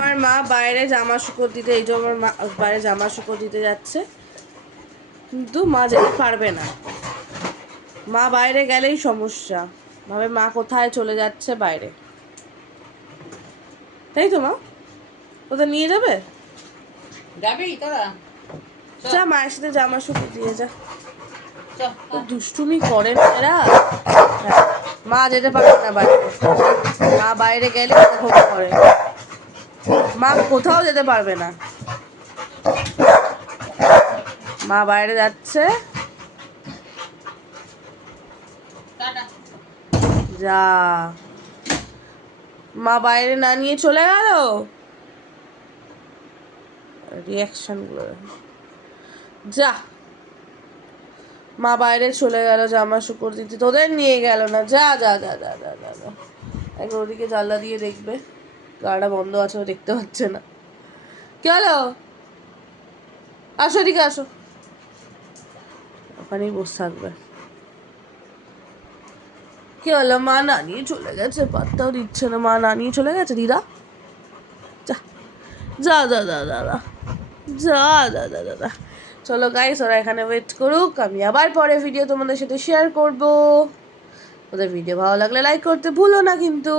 আমার মা বাইরে জামা শুকোতে দিতে, এই যে আমার মা বাইরে জামা শুকোতে দিতে যাচ্ছে, কিন্তু মা যেতে পারবে না। মা বাইরে গেলেই সমস্যা, ভাবে মা কোথায় চলে যাচ্ছে বাইরে, তাই তো মা? কোথায় নিয়ে যাবে? যাবি তোরা? যা মায়ের সাথে জামা শুকো দিয়ে যা। দুষ্টুমি করে না এরা। মা যেতে পারবে না বাইরে, মা বাইরে গেলে এরকম করে, মা কোথাও যেতে পারবে না। মা বাইরে যাচ্ছে, যা। মা বাইরে না নিয়ে চলে গেল, রিয়াকশন গুলো যা। মা বাইরে চলে গেল জামা শুকোতে দিতে, তোদের নিয়ে গেল না। যা যা যা যা যা যা যা। একবার ওদিকে জানলা দিয়ে দেখবে, গাড়িটা বন্ধ আছে, ও দেখতে পাচ্ছে না। কি হলো? আসো এদিকে আসো, ওখানেই বসে থাকবে। কি হলো? মা না নিয়ে চলে গেছে, পাত্তাও দিচ্ছে না। মা না নিয়ে চলে গেছে। দিদা যা যা যা যা যা যা যা যা যা যা যা। চলো গাইস, ওরা এখানে ওয়েট করুক, আমি আবার পরে ভিডিও তোমাদের সাথে শেয়ার করব। ওদের ভিডিও ভালো লাগলে লাইক করতে ভুলো না কিন্তু।